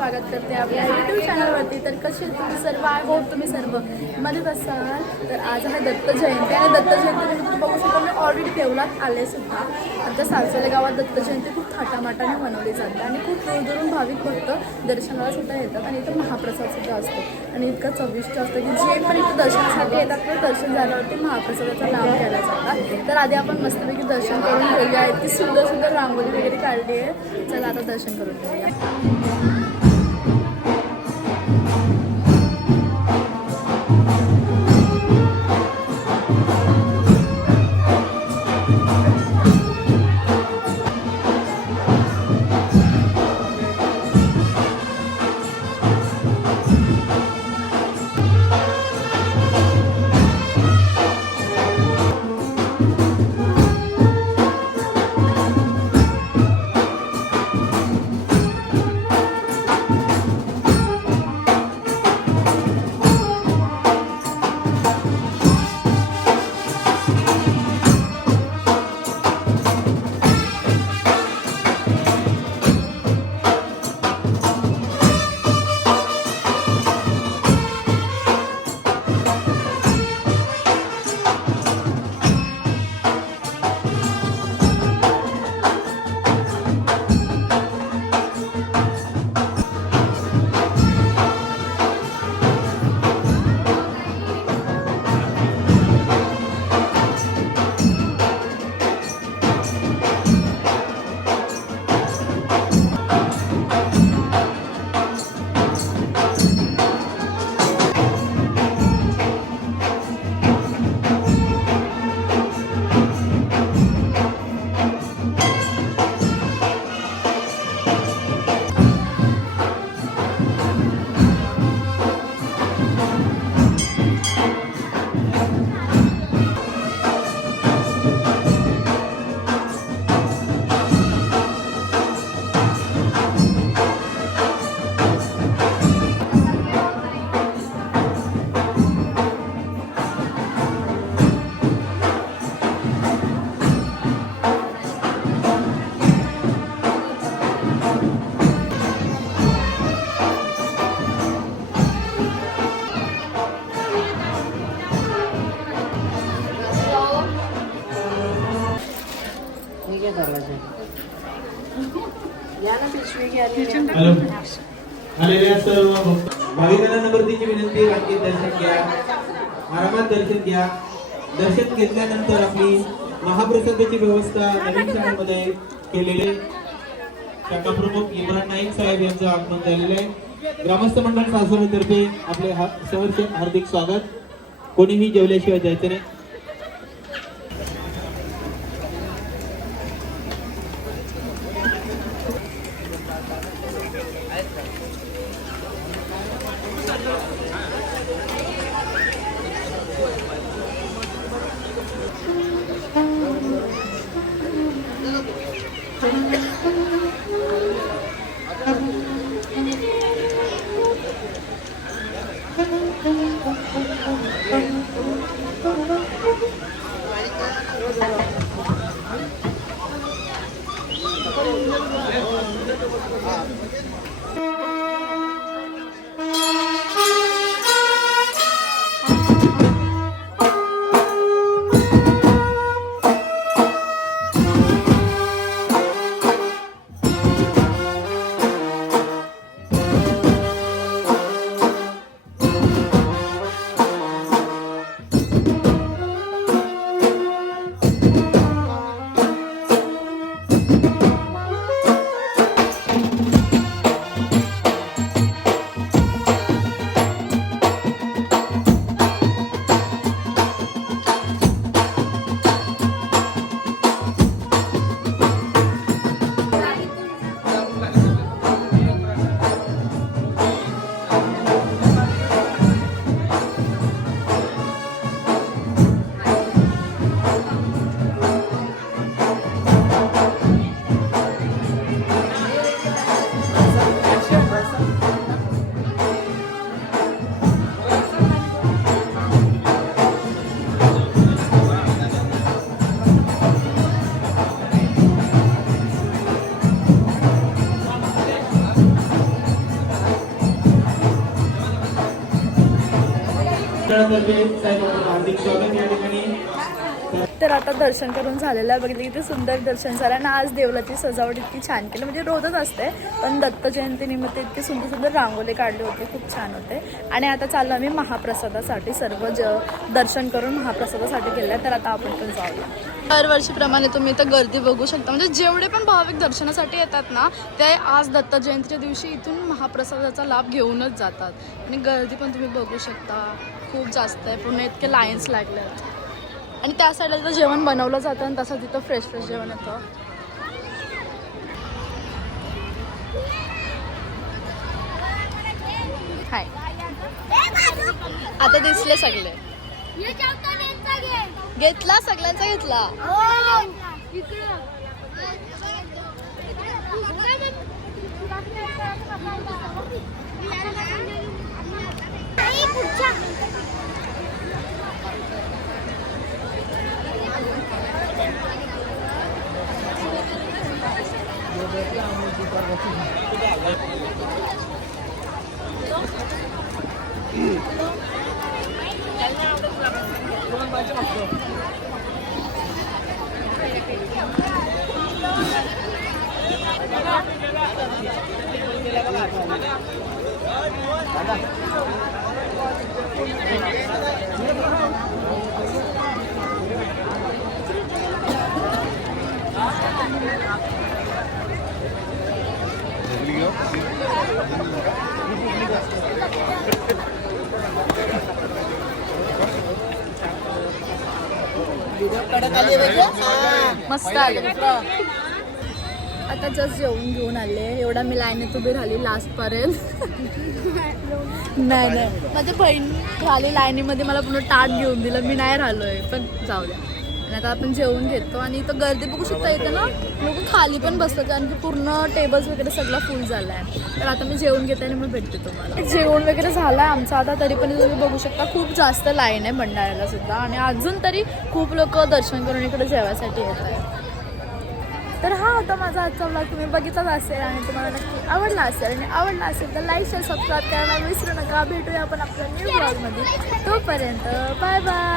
स्वागत करते आपल्या यूट्यूब चॅनलवरती। तर कसे तुम्ही सर्व, आय होप तुम्ही सर्व मजेत असाल। तर आज आहे दत्त जयंती आणि दत्त जयंती बघू शकतो मी ऑलरेडी देवळात आले सुद्धा। आमच्या सालसोले गावात दत्त जयंती खूप थाटामाटाने मनवली जाते आणि खूप दूरदूरून भाविक भक्त दर्शनाला सुद्धा येतात आणि इथं महाप्रसाद सुद्धा असतो आणि इतकं चविष्ट असतं की जे पण इथं दर्शनासाठी येतात तर दर्शन झाल्यावरती महाप्रसादाचा लाभ घ्यायला जातात। तर आधी आपण मस्तपैकी दर्शन करून घेऊया। इतकी सुंदर सुंदर रांगोळी वगैरे काढली आहे। चला आता दर्शन करून घेऊया। आलेल्या सर्व भाविकांना नम्रतेची विनंती, रांगेत दर्शन घ्या, आरामात दर्शन घ्या। दर्शन घेतल्यानंतर आपली महाप्रसादाची व्यवस्था नवीन शाळेमध्ये केलेले शाखा प्रमुख इम्रान नाईक साहेब यांचं आगमन झालेलं आहे। ग्रामस्थ मंडळ सासवडतर्फे आपले सहर्ष हार्दिक स्वागत। कोणीही जेवल्याशिवाय जायचं नाही। मंडळातर्फे साईबाबांचं हार्दिक स्वागत या ठिकाणी. तर आता दर्शन करून झालेलं आहे. बघितलं किती सुंदर दर्शन झालं आणि आज देवलाची सजावट इतकी छान केली, म्हणजे रोजच असते पण दत्त जयंतीनिमित्त इतकी सुंदर सुंदर रांगोळी काढली होती, खूप छान होते. आणि आता चाललो आम्ही महाप्रसादासाठी, सर्व दर्शन करून महाप्रसादासाठी गेले. तर आता आपण पण जाऊया. दरवर्षीप्रमाणे तुम्ही इथं गर्दी बघू शकता, म्हणजे जेवढे पण भाविक दर्शनासाठी येतात ना ते आज दत्त जयंतीच्या दिवशी इथून महाप्रसादाचा लाभ घेऊनच जातात. आणि गर्दी पण तुम्ही बघू शकता, खूप जास्त आहे, पूर्ण इतके लाईन्स लागले आहेत. आणि त्या साईडला तिथं जेवण बनवलं जातं आणि तसं तिथं फ्रेश फ्रेश जेवण येतं. हाय, आता दिसले सगळे, घेतला सगळ्यांचा घेतला. मस्त आले. आता जस्ट जेवून घेऊन आले, एवढा मी लाईनीत उभी राहिली लास्ट पर्यंत. नाही माझी बहीण राहिली लाईनीमध्ये, मला पूर्ण ताट घेऊन दिलं, मी नाही राहिलोय, पण जाऊ द्या. आणि आता आपण जेवून घेतो. आणि इथं गर्दी बघू शकता, इथं ना लोक खाली पण बसतात कारण की पूर्ण टेबल्स वगैरे सगळं फुल झालं आहे. तर आता मी जेवण घेते आणि मग भेटते तुम्हाला. जेवण वगैरे झालं आहे आमचं आता, तरी पण तुम्ही बघू शकता खूप जास्त लाईन आहे भंडाऱ्याला सुद्धा. आणि अजून तरी खूप लोक दर्शन करून इकडे जेवायसाठी येत आहेत. तर हा होता माझा आजचा व्लॉग, तुम्ही बघितलाच असेल आणि तुम्हाला नक्की आवडला असेल. आणि आवडला असेल तर लाईक शेअर सबस्क्राईब करायला विसरू नका. भेटूया आपण आपल्या न्यू व्लॉगमध्ये. तोपर्यंत बाय बाय.